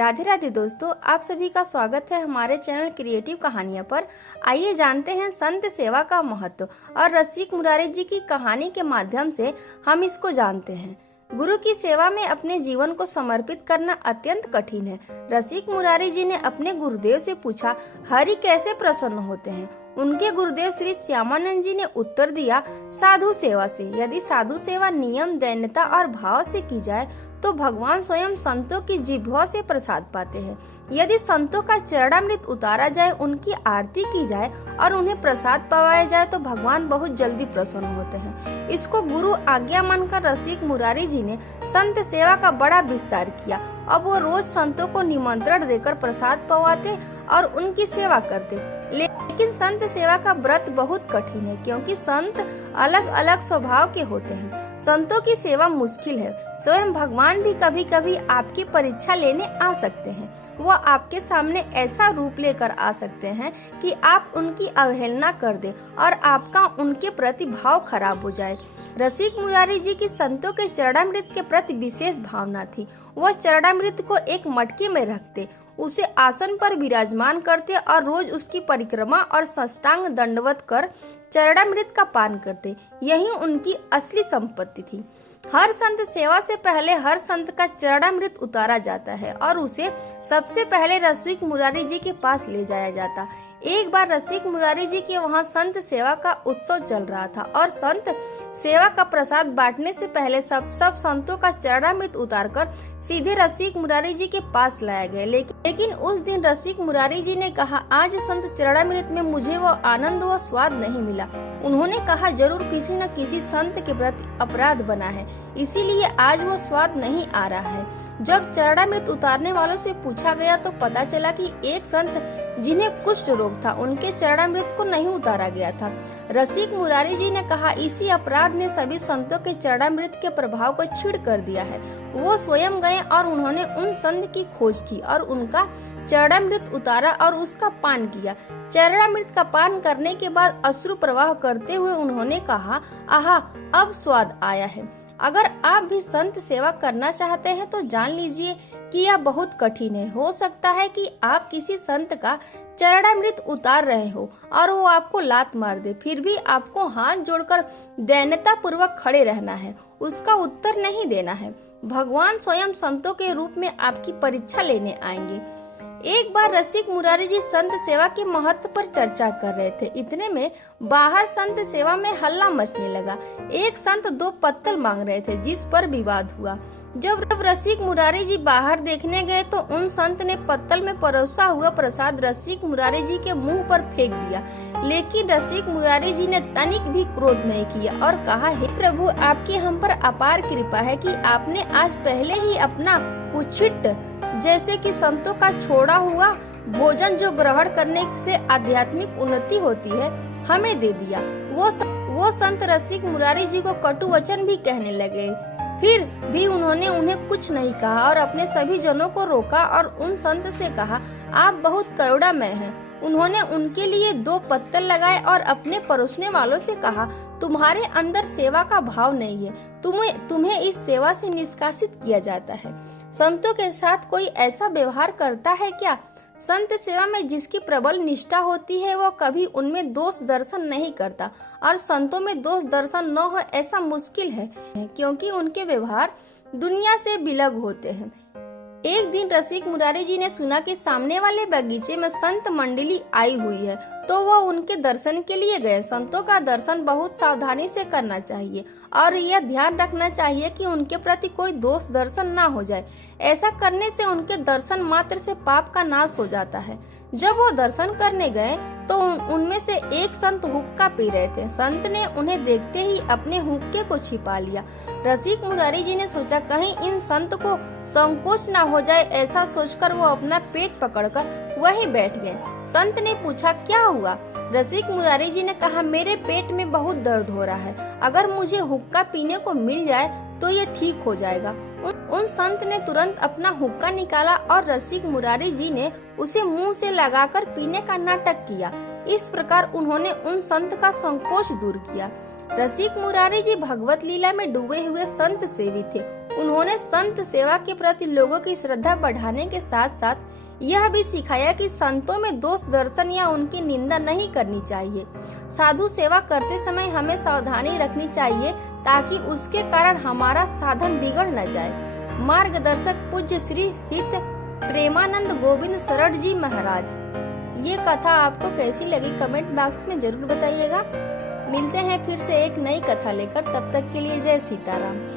राधे राधे दोस्तों, आप सभी का स्वागत है हमारे चैनल क्रिएटिव कहानियां पर। आइए जानते हैं संत सेवा का महत्व और रसिक मुरारी जी की कहानी के माध्यम से हम इसको जानते हैं। गुरु की सेवा में अपने जीवन को समर्पित करना अत्यंत कठिन है। रसिक मुरारी जी ने अपने गुरुदेव से पूछा, हरि कैसे प्रसन्न होते हैं? उनके गुरुदेव श्री श्यामानंद जी ने उत्तर दिया, साधु सेवा से। यदि साधु सेवा नियम, दैन्यता और भाव से की जाए तो भगवान स्वयं संतों की जिह्वा से प्रसाद पाते हैं। यदि संतों का चरणामृत उतारा जाए, उनकी आरती की जाए और उन्हें प्रसाद पवाया जाए तो भगवान बहुत जल्दी प्रसन्न होते हैं। इसको गुरु आज्ञा मानकर रसिक मुरारी जी ने संत सेवा का बड़ा विस्तार किया। अब वो रोज संतों को निमंत्रण देकर प्रसाद पवाते और उनकी सेवा करते। लेकिन संत सेवा का व्रत बहुत कठिन है, क्योंकि संत अलग अलग स्वभाव के होते हैं। संतों की सेवा मुश्किल है। स्वयं भगवान भी कभी कभी आपकी परीक्षा लेने आ सकते हैं। वो आपके सामने ऐसा रूप लेकर आ सकते हैं कि आप उनकी अवहेलना कर दें और आपका उनके प्रति भाव खराब हो जाए। रसिक मुरारी जी की संतों के चरणामृत के प्रति विशेष भावना थी। वह चरणामृत को एक मटके में रखते, उसे आसन पर विराजमान करते और रोज उसकी परिक्रमा और साष्टांग दंडवत कर चरणामृत का पान करते। यही उनकी असली संपत्ति थी। हर संत सेवा से पहले हर संत का चरणामृत उतारा जाता है और उसे सबसे पहले रसिक मुरारी जी के पास ले जाया जाता। एक बार रसिक मुरारी जी के वहाँ संत सेवा का उत्सव चल रहा था और संत सेवा का प्रसाद बांटने से पहले सब संतों का चरणामृत उतारकर सीधे रसिक मुरारी जी के पास लाया गया। लेकिन उस दिन रसिक मुरारी जी ने कहा, आज संत चरणामृत में मुझे वो आनंद व स्वाद नहीं मिला। उन्होंने कहा, जरूर किसी न किसी संत के प्रति अपराध बना है, इसीलिए आज वो स्वाद नहीं आ रहा है। जब चरणामृत उतारने वालों से पूछा गया तो पता चला कि एक संत जिन्हें कुष्ठ रोग था, उनके चरणामृत को नहीं उतारा गया था। रसिक मुरारी जी ने कहा, इसी अपराध ने सभी संतों के चरणामृत के प्रभाव को छीड़ कर दिया है। वो स्वयं गए और उन्होंने उन संत की खोज की और उनका चरणामृत उतारा और उसका पान किया। चरणामृत का पान करने के बाद अश्रु प्रवाह करते हुए उन्होंने कहा, आहा, अब स्वाद आया है। अगर आप भी संत सेवा करना चाहते हैं तो जान लीजिए कि यह बहुत कठिन है। हो सकता है कि आप किसी संत का चरणामृत उतार रहे हो और वो आपको लात मार दे, फिर भी आपको हाथ जोड़कर दैन्यता पूर्वक खड़े रहना है, उसका उत्तर नहीं देना है। भगवान स्वयं संतों के रूप में आपकी परीक्षा लेने आएंगे। एक बार रसिक मुरारी जी संत सेवा के महत्व पर चर्चा कर रहे थे। इतने में बाहर संत सेवा में हल्ला मचने लगा। एक संत 2 पत्तल मांग रहे थे, जिस पर विवाद हुआ। जब रसिक मुरारी जी बाहर देखने गए तो उन संत ने पत्तल में परोसा हुआ प्रसाद रसिक मुरारी जी के मुंह पर फेंक दिया। लेकिन रसिक मुरारी जी ने तनिक भी क्रोध नहीं किया और कहा, हे प्रभु, आपकी हम पर अपार कृपा है कि आपने आज पहले ही अपना उच्छिष्ट, जैसे कि संतों का छोड़ा हुआ भोजन जो ग्रहण करने से आध्यात्मिक उन्नति होती है, हमें दे दिया। वो संत रसिक मुरारी जी को कटु वचन भी कहने लगे, फिर भी उन्होंने उन्हें कुछ नहीं कहा और अपने सभी जनों को रोका और उन संत से कहा, आप बहुत करुणामय हैं। उन्होंने उनके लिए 2 पत्तल लगाए और अपने परोसने वालों से कहा, तुम्हारे अंदर सेवा का भाव नहीं है, तुम्हें इस सेवा से निष्कासित किया जाता है। संतों के साथ कोई ऐसा व्यवहार करता है क्या? संत सेवा में जिसकी प्रबल निष्ठा होती है वो कभी उनमें दोष दर्शन नहीं करता और संतों में दोष दर्शन न हो ऐसा मुश्किल है, क्योंकि उनके व्यवहार दुनिया से विलग होते हैं। एक दिन रसिक मुरारी जी ने सुना कि सामने वाले बगीचे में संत मंडली आई हुई है, तो वो उनके दर्शन के लिए गए। संतों का दर्शन बहुत सावधानी से करना चाहिए और यह ध्यान रखना चाहिए कि उनके प्रति कोई दोष दर्शन ना हो जाए। ऐसा करने से उनके दर्शन मात्र से पाप का नाश हो जाता है। जब वो दर्शन करने गए तो उनमें से एक संत हुक्का पी रहे थे। संत ने उन्हें देखते ही अपने हुक्के को छिपा लिया। रसिक मुरारी जी ने सोचा, कहीं इन संत को संकोच ना हो जाए, ऐसा सोचकर वो अपना पेट पकड़कर वहीं बैठ गए। संत ने पूछा, क्या हुआ? रसिक मुरारी जी ने कहा, मेरे पेट में बहुत दर्द हो रहा है, अगर मुझे हुक्का पीने को मिल जाए तो ये ठीक हो जाएगा। उन संत ने तुरंत अपना हुक्का निकाला और रसिक मुरारी जी ने उसे मुंह से लगाकर पीने का नाटक किया। इस प्रकार उन्होंने उन संत का संकोच दूर किया। रसिक मुरारी जी भगवत लीला में डूबे हुए संत सेवी थे। उन्होंने संत सेवा के प्रति लोगों की श्रद्धा बढ़ाने के साथ साथ यह भी सिखाया कि संतों में दोष दर्शन या उनकी निंदा नहीं करनी चाहिए। साधु सेवा करते समय हमें सावधानी रखनी चाहिए ताकि उसके कारण हमारा साधन बिगड़ न जाए। मार्गदर्शक पूज्य श्री हित प्रेमानंद गोविंद सरट जी महाराज। ये कथा आपको कैसी लगी कमेंट बॉक्स में जरूर बताइएगा। मिलते हैं फिर से एक नई कथा लेकर, तब तक के लिए जय सीताराम।